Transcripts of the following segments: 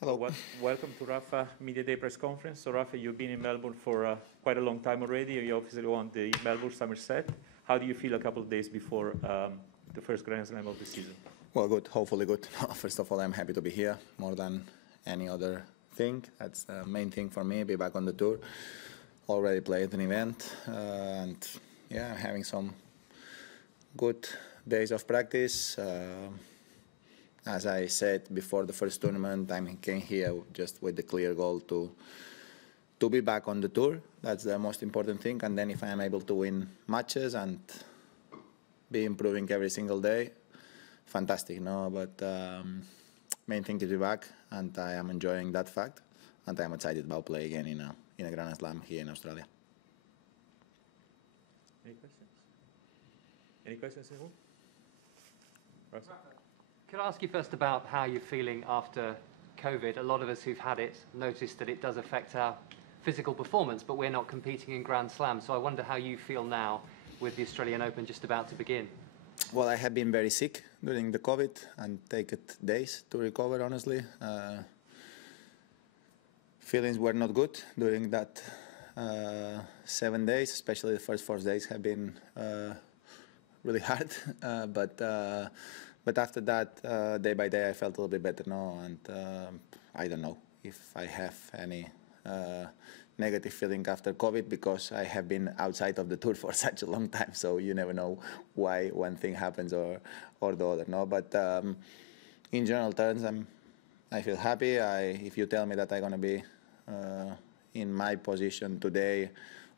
Hello. Welcome to Rafa Media Day press conference. So Rafa, you've been in Melbourne for quite a long time already. You obviously won the Melbourne Summer Set. How do you feel a couple of days before the first Grand Slam of the season? Well, good. Hopefully good. First of all, I'm happy to be here more than any other thing. That's the main thing for me, be back on the tour. Already played an event and yeah, having some good days of practice. As I said before the first tournament, I came here just with the clear goal to be back on the tour. That's the most important thing. And then if I am able to win matches and be improving every single day, fantastic, no? But main thing to be back, and I am enjoying that fact, and I am excited about playing again in a Grand Slam here in Australia. Any questions? Any questions, Rahul? Could I ask you first about how you're feeling after COVID? A lot of us who've had it noticed that it does affect our physical performance, but we're not competing in Grand Slam. So I wonder how you feel now with the Australian Open just about to begin. Well, I have been very sick during the COVID and taken days to recover, honestly. Feelings were not good during that 7 days, especially the first 4 days have been really hard. But after that, day by day, I felt a little bit better now, and I don't know if I have any negative feeling after COVID, because I have been outside of the tour for such a long time, so you never know why one thing happens or the other. No, but in general terms, I feel happy. If you tell me that I'm gonna be in my position today,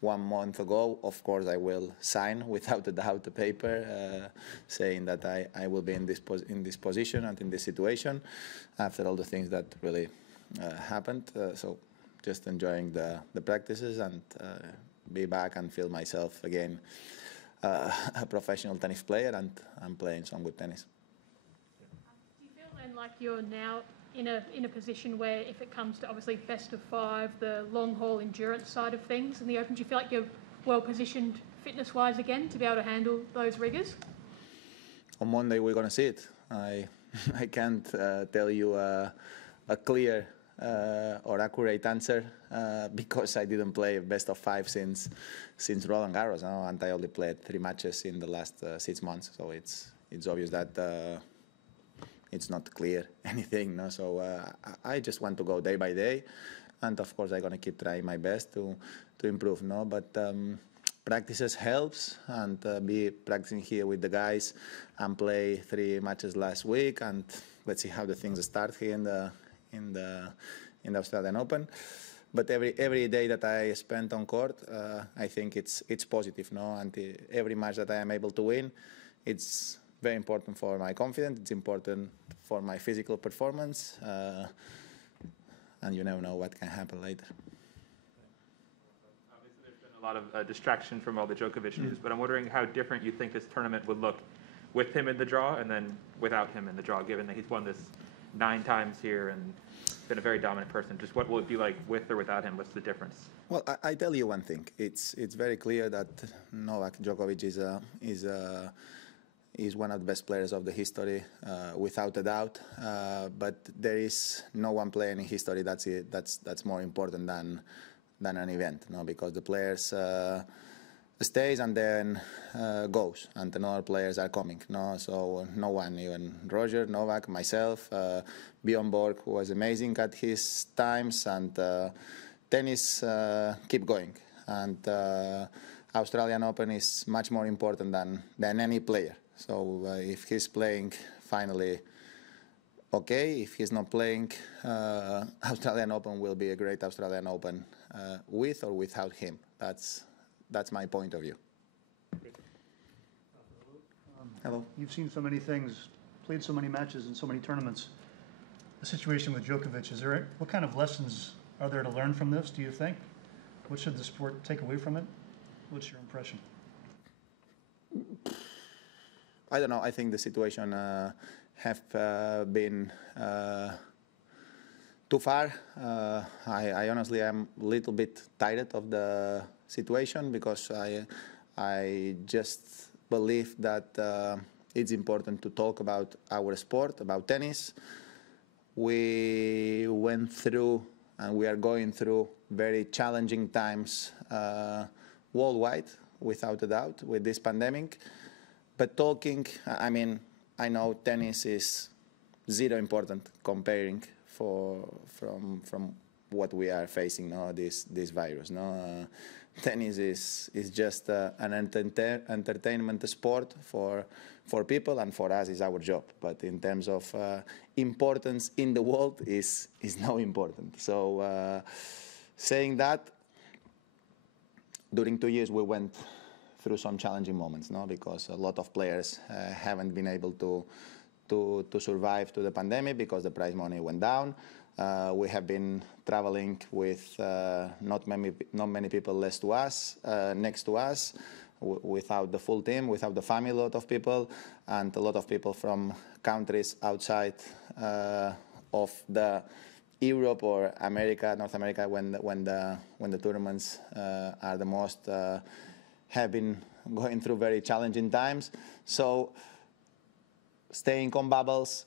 1 month ago, of course I will sign without a doubt the paper saying that I will be in this position and in this situation after all the things that really happened. So just enjoying the practices and be back and feel myself again a professional tennis player, and I'm playing some good tennis. Do you feel then like you're now in a position where, if it comes to obviously best of 5, the long haul endurance side of things in the Open, do you feel like you're well positioned fitness-wise again to be able to handle those rigours? On Monday we're going to see it. I can't tell you a clear or accurate answer because I didn't play best of 5 since Roland Garros, no? And I only played 3 matches in the last 6 months, so it's obvious that it's not clear anything, no? So I just want to go day by day, and of course I'm gonna keep trying my best to improve, no? But practices helps, and be practicing here with the guys and play 3 matches last week, and let's see how the things start here in the Australian Open. But every day that I spend on court, I think it's positive, no? And every match that I am able to win, it's very important for my confidence. It's important for my physical performance, and you never know what can happen later. Obviously, there's been a lot of distraction from all the Djokovic news, but I'm wondering how different you think this tournament would look with him in the draw and then without him in the draw, given that he's won this 9 times here and been a very dominant person. Just what will it be like with or without him? What's the difference? Well, I tell you one thing. It's very clear that Novak Djokovic is one of the best players of the history, without a doubt. But there is no one player in history that's more important than an event, no? Because the players stays and then goes, and the other players are coming, no? So no one, even Roger, Novak, myself, Bjorn Borg, who was amazing at his times, and tennis keep going. And Australian Open is much more important than any player. So if he's playing, finally, okay. If he's not playing, Australian Open will be a great Australian Open with or without him. That's my point of view. Hello. You've seen so many things, played so many matches in so many tournaments. The situation with Djokovic, what kind of lessons are there to learn from this, do you think? What should the sport take away from it? What's your impression? I don't know. I think the situation have been too far. I honestly am a little bit tired of the situation, because I just believe that it's important to talk about our sport, about tennis. We went through and we are going through very challenging times worldwide, without a doubt, with this pandemic. But talking, I mean, I know tennis is zero important comparing from what we are facing now, this virus. No, tennis is just an entertainment sport for people, and for us is our job. But in terms of importance in the world, is no important. So saying that, during 2 years we went through some challenging moments, no, because a lot of players haven't been able to survive to the pandemic because the prize money went down. We have been traveling with not many people next to us, without the full team, without the family, a lot of people, and a lot of people from countries outside of the Europe or America, North America, when the tournaments are the most, have been going through very challenging times. So staying on bubbles,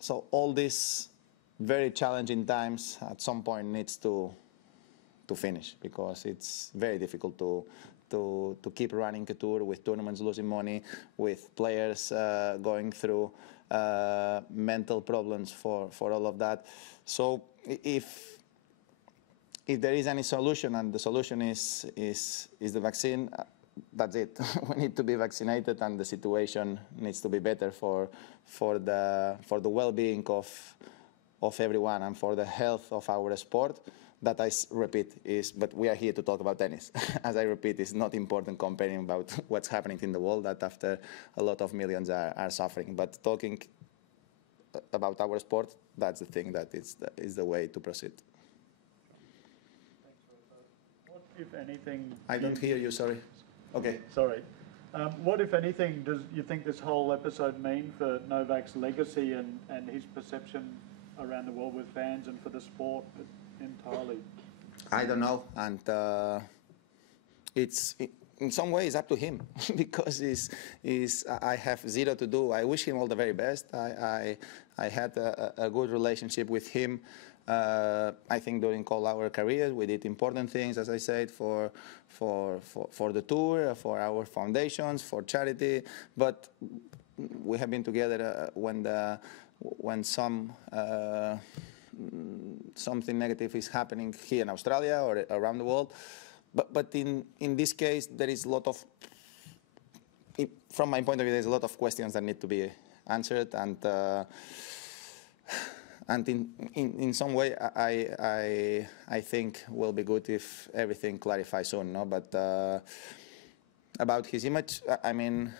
so all these very challenging times at some point needs to finish, because it's very difficult to keep running a tour with tournaments losing money, with players going through mental problems for all of that. So if there is any solution, and the solution is the vaccine, that's it. We need to be vaccinated, and the situation needs to be better for the well-being of everyone and for the health of our sport. That I repeat is, but we are here to talk about tennis. As I repeat, it's not important comparing about what's happening in the world, that after a lot of millions are suffering. But talking about our sport, that's the thing that is the way to proceed. What, if anything... I don't hear you, sorry. Okay. Sorry. What, if anything, does you think this whole episode mean for Novak's legacy and his perception around the world with fans and for the sport entirely? I don't know, and it's in some ways up to him because I have zero to do. I wish him all the very best. I had a good relationship with him. I think during all our careers we did important things, as I said, for the tour, for our foundations, for charity. But we have been together when something negative is happening here in Australia or around the world. But in this case, there is a lot of, from my point of view, there's a lot of questions that need to be answered, and in some way, I think will be good if everything clarifies soon. No, but about his image, I mean,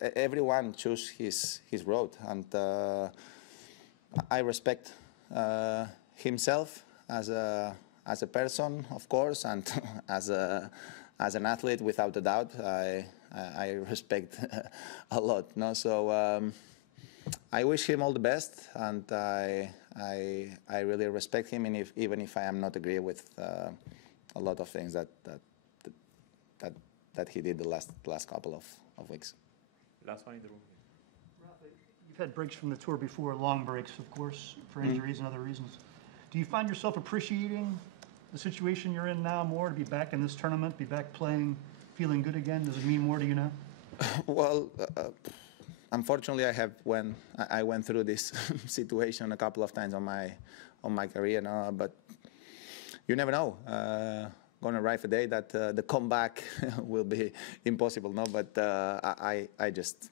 everyone chooses his road, and I respect himself as a person, of course, and as an athlete, without a doubt. I respect a lot. No, so I wish him all the best, and I really respect him, and even if I am not agree with a lot of things that he did the last couple of weeks. Last one in the room. You've had breaks from the tour before, long breaks, of course, for injuries and other reasons. Do you find yourself appreciating the situation you're in now more, to be back in this tournament, be back playing, feeling good again? Does it mean more to you now? Well, unfortunately, I went through this situation a couple of times on my career, no? But you never know. Going to arrive a day that the comeback will be impossible, no? But I just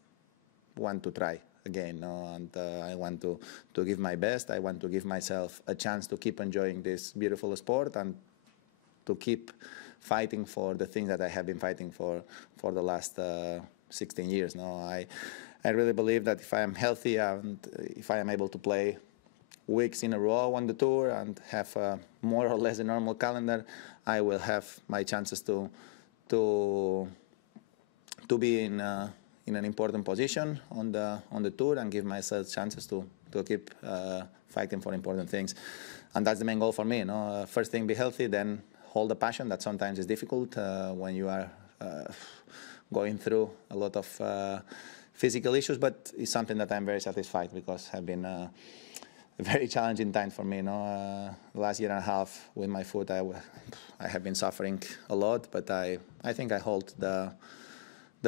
want to try again, no? And I want to give my best. I want to give myself a chance to keep enjoying this beautiful sport and to keep fighting for the things that I have been fighting for the last 16 years. No, I really believe that if I am healthy and if I am able to play weeks in a row on the tour and have more or less a normal calendar, I will have my chances to be in an important position on the tour and give myself chances to keep fighting for important things. And that's the main goal for me. No? First thing, be healthy, then hold the passion. That sometimes is difficult when you are going through a lot of physical issues, but it's something that I'm very satisfied because I've been a very challenging time for me. The last year and a half with my foot, I have been suffering a lot, but I think I hold the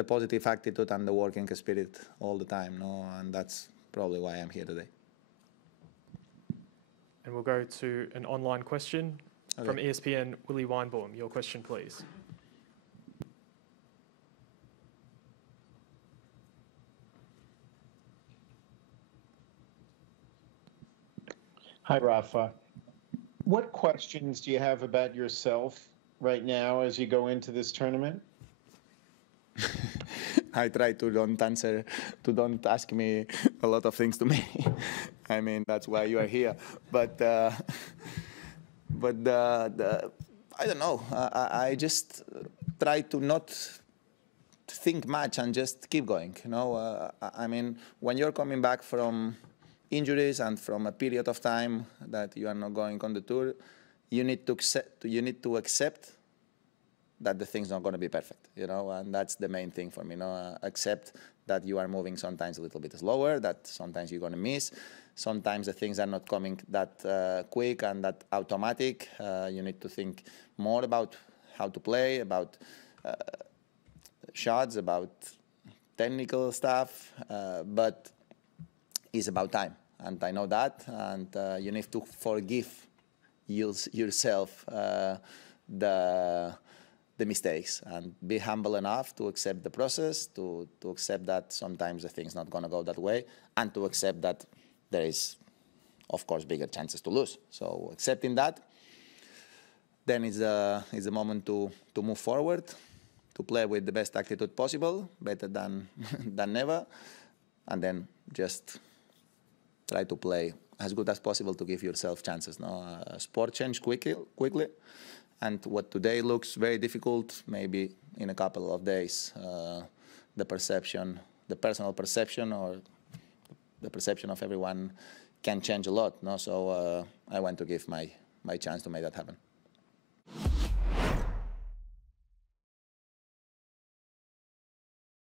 positive attitude and the working spirit all the time, and that's probably why I'm here today. And we'll go to an online question from ESPN, Willie Weinbaum. Your question, please. Hi, Rafa. What questions do you have about yourself right now as you go into this tournament? I try to don't ask me a lot of things to me. I mean, that's why you are here. But I don't know. I just try to not think much and just keep going. I mean, when you're coming back from injuries and from a period of time that you are not going on the tour, you need to accept that the thing's not going to be perfect, and that's the main thing for me. Accept that you are moving sometimes a little bit slower, that sometimes you're going to miss, sometimes the things are not coming that quick and that automatic. You need to think more about how to play, about shots, about technical stuff, but it's about time, and I know that, and you need to forgive yourself the mistakes and be humble enough to accept the process, to accept that sometimes the thing's not going to go that way, and to accept that there is, of course, bigger chances to lose. So accepting that, then is the moment to move forward, to play with the best attitude possible, better than never, and then just try to play as good as possible to give yourself chances. Sport change quickly, and what today looks very difficult, maybe in a couple of days, the personal perception, or the perception of everyone can change a lot. So I want to give my chance to make that happen.